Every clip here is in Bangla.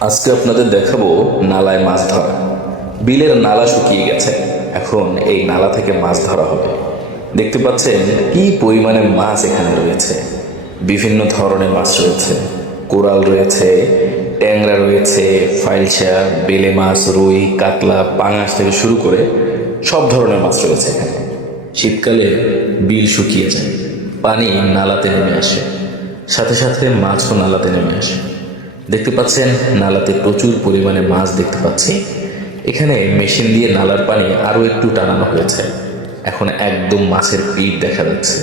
আজকে আপনাদের দেখাবো নালায় মাছ ধরা। বিলের নালা শুকিয়ে গেছে। এখন এই নালা থেকে মাছ ধরা হবে। দেখতে পাচ্ছেন কি পরিমাণে মাছ এখানে রয়েছে। বিভিন্ন ধরনের মাছ রয়েছে। কোরাল রয়েছে, ট্যাংরা রয়েছে ফাইলসা বেলে মাছ, রুই, কাতলা, পাঙাশ থেকে শুরু করে সব ধরনের মাছ রয়েছে এখানে। শীতকালে বিল শুকিয়ে যায়। পানি নালাতে নেমে আসে। সাথে সাথে মাছও নালাতে নেমে আসে। দেখতে পাচ্ছেন, নালাতে প্রচুর পরিমাণে মাছ দেখতে পাচ্ছি। এখানে মেশিন দিয়ে নালার পানি আরও একটু টানানো হয়েছে। এখন একদম মাছের পিঠ দেখা যাচ্ছে।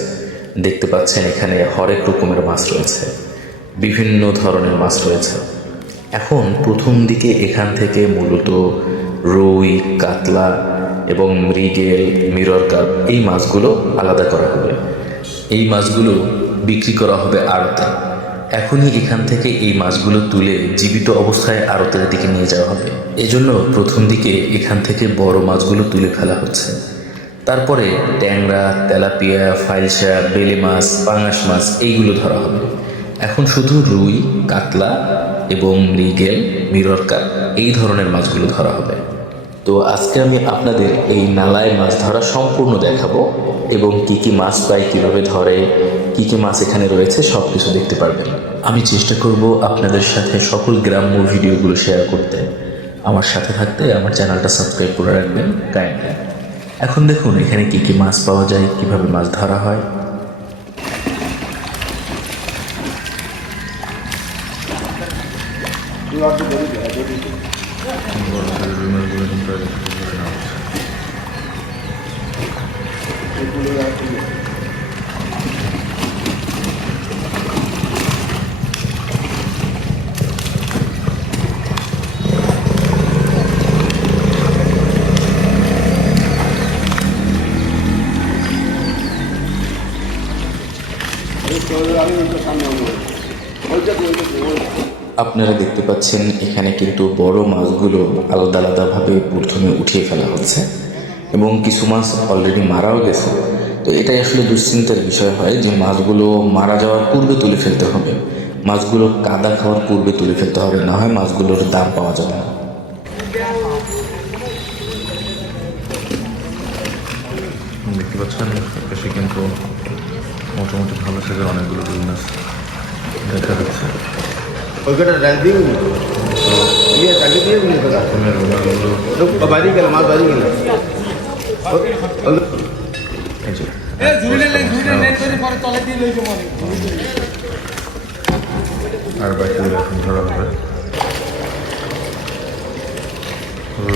দেখতে পাচ্ছেন, এখানে হরেক রকমের মাছ রয়েছে। বিভিন্ন ধরনের মাছ রয়েছে। এখন প্রথম দিকে এখান থেকে মূলত রুই, কাতলা এবং মৃগেল মিরর কাপ এই মাছগুলো আলাদা করা হবে। এই মাছগুলো বিক্রি করা হবে আড়তে। এখনই এখান থেকে এই মাছগুলো তুলে জীবিত অবস্থায় আড়তের দিকে নিয়ে যাওয়া হবে। এজন্য প্রথম দিকে এখান থেকে বড় মাছগুলো তুলে ফেলা হচ্ছে। তারপরে ট্যাংরা, তেলাপিয়া ফাইলসা বেলে মাছ, পাঙাশ মাছ এইগুলো ধরা হবে। এখন শুধু রুই, কাতলা এবং মৃগেল মিরর কাপ এই ধরনের মাছগুলো ধরা হবে। তো আজকে আমি আপনাদের এই নালায় মাছ ধরা সম্পূর্ণ দেখাবো এবং কি কি মাছ পাই, কীভাবে ধরে, কি কি মাছ এখানে রয়েছে সব কিছু দেখতে পারবেন। আমি চেষ্টা করব আপনাদের সাথে সকল গ্রাম্য ভিডিওগুলো শেয়ার করতে। আমার সাথে থাকতে আমার চ্যানেলটা সাবস্ক্রাইব করে রাখবেন কাইন্ডলি এখন দেখুন এখানে কি কি মাছ পাওয়া যায়, কীভাবে মাছ ধরা হয়। problemas durante um projeto profissional. আপনারা দেখতে পাচ্ছেন, এখানে কিন্তু বড় মাছগুলো আলাদা আলাদাভাবে প্রথমে উঠিয়ে ফেলা হচ্ছে এবং কিছু মাছ অলরেডি মারাও গেছে। তো এটাই আসলে দুশ্চিন্তার বিষয় হয় যে মাছগুলো মারা যাওয়ার পূর্বে তুলে ফেলতে হবে। মাছগুলো কাদা খাওয়ার পূর্বে তুলে ফেলতে হবে, না হয় মাছগুলোর দাম পাওয়া যাবে না। দেখতে পাচ্ছেন এসে কিন্তু মোটামুটি ভালো সাইজের অনেকগুলো মাছ দেখা যাচ্ছে। ওইটা ডাল দিয়ে ইয়ে ডালি দিয়ে বুঝে দাদা। রুমের রুমালগুলো বাড়ি গেল মাছ বাড়ি গেল। আর বাকিগুলো এখন ধরা হবে।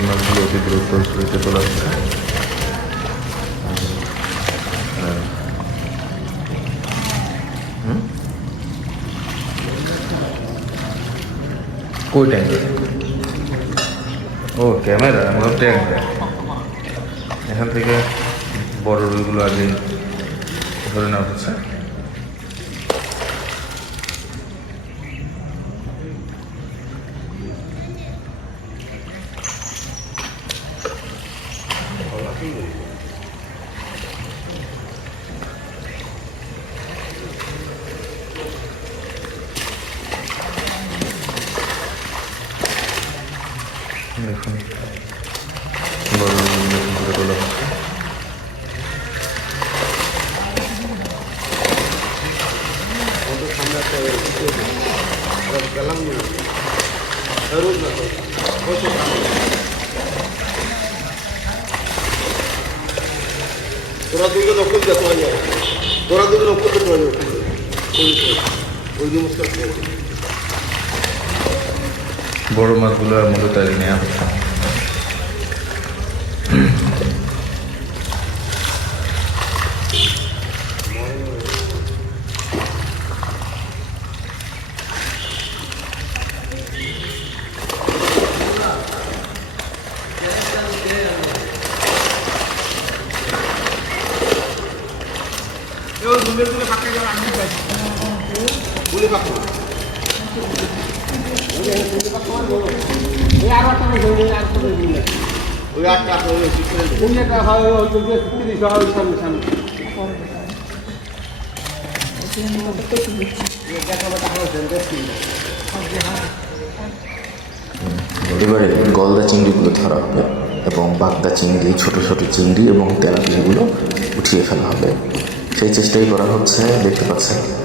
মাছগুলো অতি দ্রুত তোলা হচ্ছে ট্যাঙ্ক ও ক্যামেরা আমার ট্যাঙ্ক এখান থেকে বড় রুইগুলো আগে ধরে নেওয়া হচ্ছে পাওয়া যায় তোরা দখল করতে পারবে ওই নমস্কার বড় মাছগুলো মূলত নেওয়া হচ্ছে। এবারে গলদা চিংড়িগুলো ধরা হবে এবং বাগদা চিংড়ি, ছোট ছোট চিংড়ি এবং তেলাপিয়াগুলো উঠিয়ে ফেলা হবে। সেই চেষ্টাই করা হচ্ছে, দেখতে পাচ্ছেন।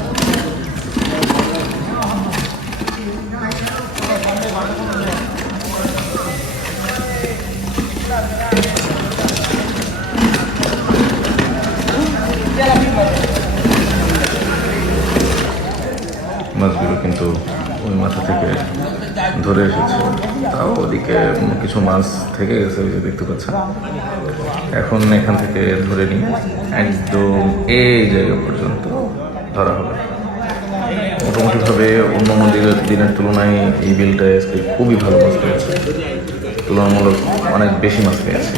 মাছগুলো কিন্তু ওই মাথা থেকে ধরে এসেছে। তাও ওদিকে কিছু মাছ থেকে গেছে, ওই দেখতে পাচ্ছেন। এখন এখান থেকে ধরে নিয়ে একদম এই জায়গা পর্যন্ত ধরা হবে। মোটামুটিভাবে অন্য অন্য দিনের দিনের তুলনায় এই বিলটা আজকে খুবই ভালো মাছ পেয়েছে। তুলনামূলক অনেক বেশি মাছ পেয়েছে।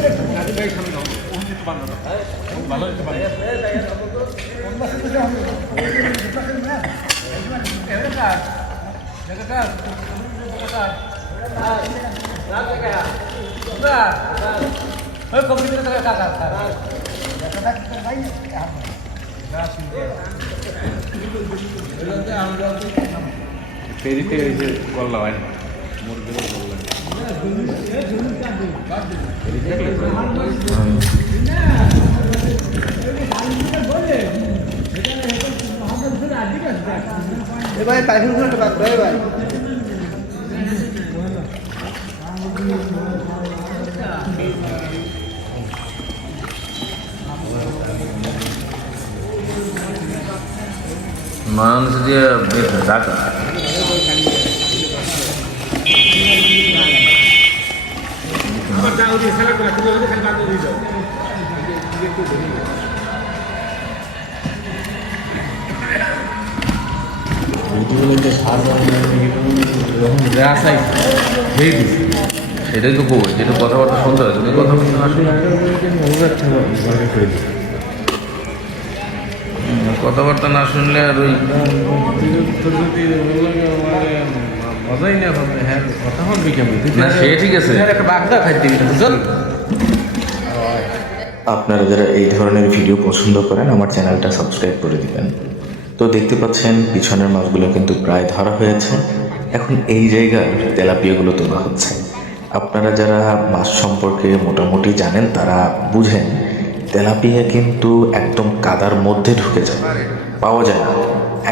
ফেরিতে ওই যে গল্লা হয় মুরগির গল্লা ভাই বাদ ভাই। মানুষ যে দিছে এটাই তো কই যেটা কথাবার্তা শুনতে হয় তুমি কথা শুনে হুম, কথাবার্তা না শুনলে আর ওই হ্যাঁ কথা সে ঠিক আছে। আপনারা যারা এই ধরনের ভিডিও পছন্দ করেন, আমার চ্যানেলটা সাবস্ক্রাইব করে দিবেন। তো দেখতে পাচ্ছেন, পিছনের মাছগুলো কিন্তু প্রায় ধরা হয়েছে। এখন এই জায়গার তেলাপিয়াগুলো তোলা হচ্ছে। আপনারা যারা মাছ সম্পর্কে মোটামুটি জানেন, তারা বুঝেন তেলাপিয়া কিন্তু একদম কাদার মধ্যে ঢুকে যায়। পাওয়া যায় না।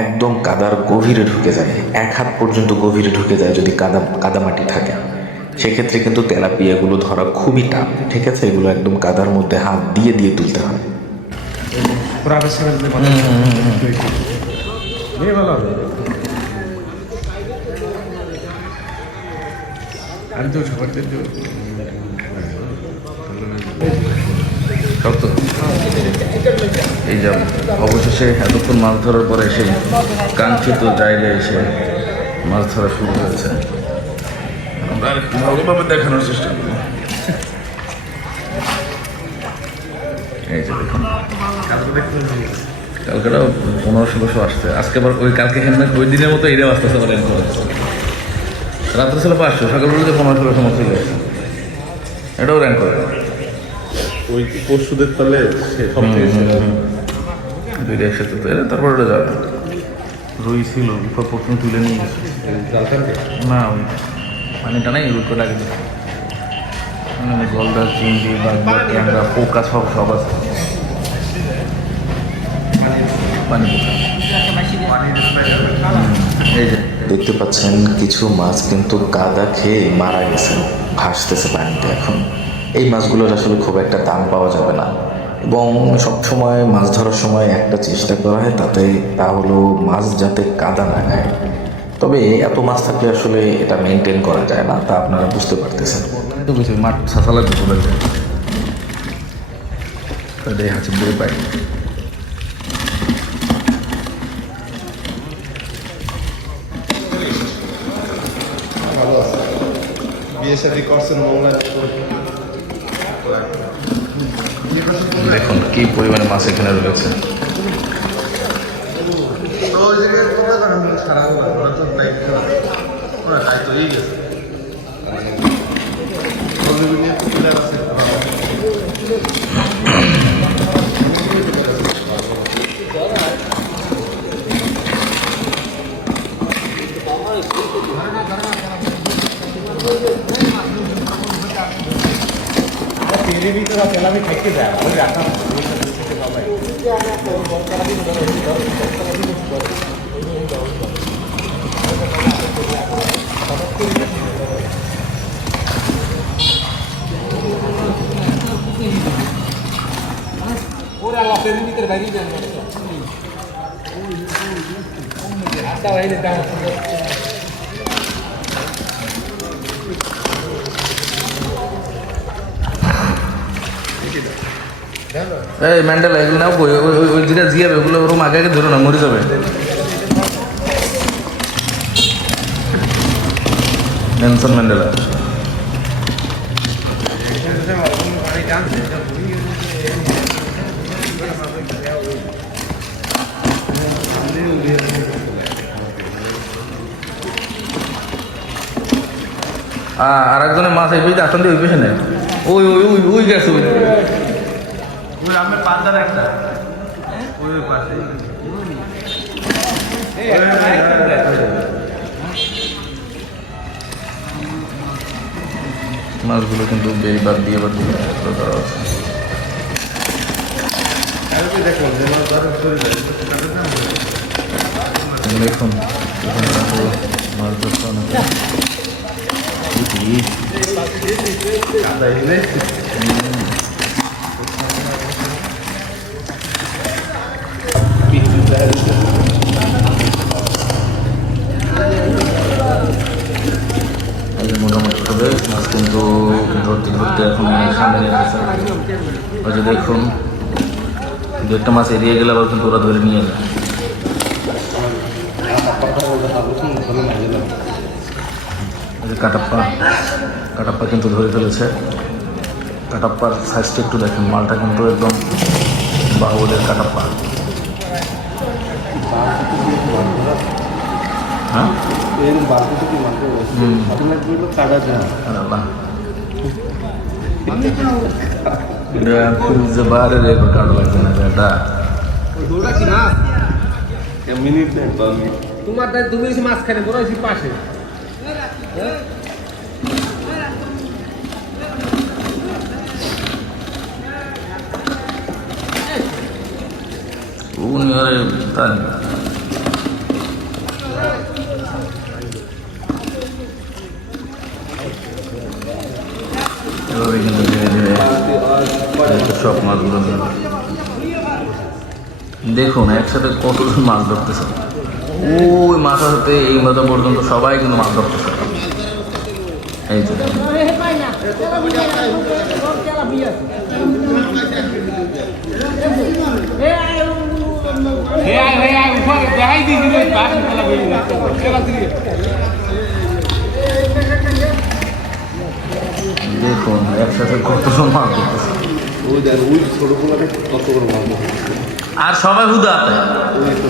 একদম কাদার গভীরে ঢুকে যায়। এক হাত পর্যন্ত গভীরে ঢুকে যায় যদি কাদা কাদামাটি থাকে। সেক্ষেত্রে কিন্তু তেলাপিয়াগুলো ধরা খুবই টান ঠিক আছে? এগুলো একদম কাদার মধ্যে হাত দিয়ে দিয়ে তুলতে হয়। আমি তো সবার সব তো। এই যে অবশেষে এতক্ষণ মাছ ধরার পরে সেই কাঙ্ক্ষিত জায়গায় এসে মাছ ধরা শুরু হয়েছে আমরা একটু ভালোভাবে দেখানোর চেষ্টা করি এই যে দেখুন। কালকেটাও পনেরো ষোলোশো আসছে। আজকে আবার ওই কালকে হেলমেট ওই দিনের মতো এটাও আসতেছে আবার করে। রাত্রে ছিল পাঁচশো, সকালবেলা যে পনেরো ষোলোশো মতো চলে এটাও র্যাঙ্ক করে। ওই পরশুদের তাহলে সে সব থেকে। দুইটা একসাথে তো এলে তারপর ওটা যাবে রুই ছিল এরপর প্রথমে তুলে নিয়ে গেছে। না ওই পানিটা নাই রুই করে আগে দিচ্ছে মানে গলদা চিংড়ি বাগদা ট্যাংরা পোকা সব সব আছে। পানি দেখতে পাচ্ছেন কিছু মাছ কিন্তু কাদা খেয়ে মারা গেছে। ভাসতেছে পানিতে এখন। এই মাছগুলোর আসলে খুব একটা দাম পাওয়া যাবে না। এবং সবসময় মাছ ধরার সময় একটা চেষ্টা করা হয় তাতে তা হলো মাছ যাতে কাদা না খায়। তবে এত মাছ থাকলে আসলে এটা মেনটেন করা যায় না তা আপনারা বুঝতে পারতেছেন। তো মাঠ তাদের হাঁচি পাই। বিয়ে শাদি করছেন মঙ্গলা দেখুন কি পরিমাণে মাছ এখানে রয়েছে। এই ম্যান্ডেল এগুলো নাও কই ওই, ওই- ওই যেটা জিয়াবে ওগুলো ওরকম আগে আগে ধরো না, মরে যাবে। নেলসন ম্যান্ডেলা আ- আর একজনের মাছ এই পেয়ে আসন দিয়ে ওই পেছনে নেয় ওই ওই ওই ওই গেছে ওই ওই আমার পাঁচদার একটা ওই ওই পাশে মাছগুলো কিন্তু বেরিবার দিয়ে এবার দিয়ে ধরা আছে দেখুন মাছ ধরতে অনেক মোটামুটি করে মাছ কিন্তু ধরতে ধরতে এখন সামনে যে দেখুন। দু একটা মাছ এড়িয়ে গেলে আবার কিন্তু ওরা ধরে নিয়ে যায়। কাটাপ্পা কাটাপ্পা কিন্তু ধরে ফেলেছে। কাটাপ্পার সাইজটা একটু দেখেন মালটা কিন্তু একদম বাহুবলের কাটাপ্পা। হ্যাঁ? কাটা যায় কাটাপ্পা এটা খুব যে বাইরে রেখে কাটা লাগবে না এটা দৌড়া কি মাছ মিনিট দেন তোমার তাই তুমি এসে মাছ খানে তোরা এসে পাশে উনি আরে সব মাছগুলো দেখুন একসাথে কতজন মাছ ধরতেছে ওই মাথা হতে এই মাথা পর্যন্ত সবাই কিন্তু মাছ ধরতেছে এই দিলে বাস ফেলা বেরিয়ে যাচ্ছে এবার দিকে দেখুন একসাথে কত করে মারবো আর সবাই হুদাতে ওই তো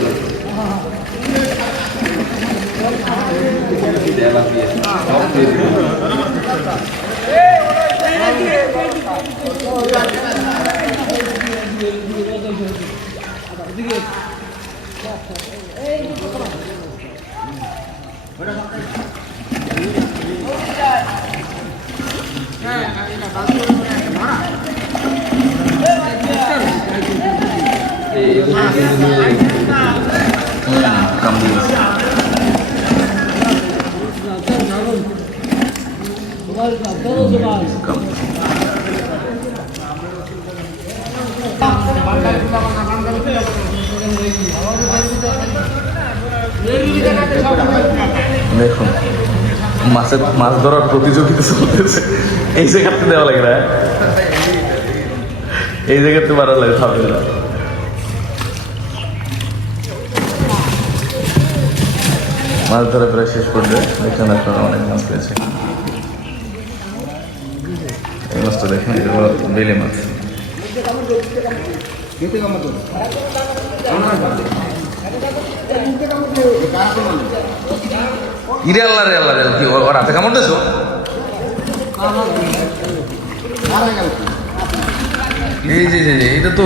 দেখুন, মাছের, মাছ ধরার প্রতিযোগিতা চলতেছে। এই জায়গাতে দেওয়া লাগে না হ্যাঁ? এই জায়গাতে বাড়া লাগে থাকবে না। মাছ ধরা প্রায় শেষ করবে দেখেন আপনারা অনেক মাছ পেয়েছে। এই মাছটা দেখেন, এটা বেলে মাছ। ইরে হাতে যে এটা তো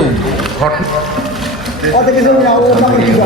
এইটা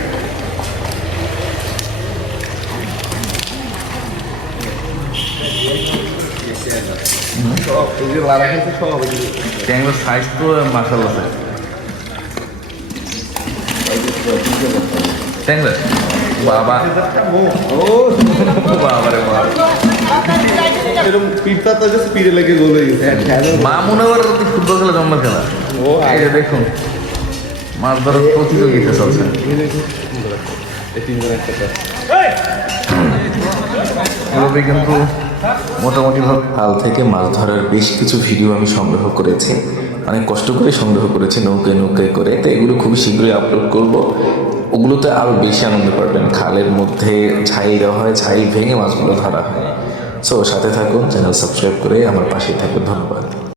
ট্যাংলোর সাইজ তো মার্শাল আছে ট্যাংলার? বাবা। বাবা রে বাবা এরকম পিঠটা তো জাস্ট পিড়ে লেগে গোল হয়ে গেছে। মা মনে করে ফুটবল খেলা জম্মার খেলা? ও যে দেখুন মাছ ধরার প্রতিযোগিতা চলছে। এই তিনজন একসাথে। কিন্তু মোটামুটিভাবে খাল থেকে মাছ ধরার বেশ কিছু ভিডিও আমি সংগ্রহ করেছি। অনেক কষ্ট করে সংগ্রহ করেছি নৌকায় নৌকায় করে। তো এগুলো খুব শীঘ্রই আপলোড করব। ওগুলোতে আরও বেশি আনন্দ পাবেন। খালের মধ্যে ছাই দেওয়া হয়, ছাই ভেঙে মাছগুলো ধরা হয়। সো সাথে থাকুন চ্যানেল সাবস্ক্রাইব করে আমার পাশে থাকুন। ধন্যবাদ।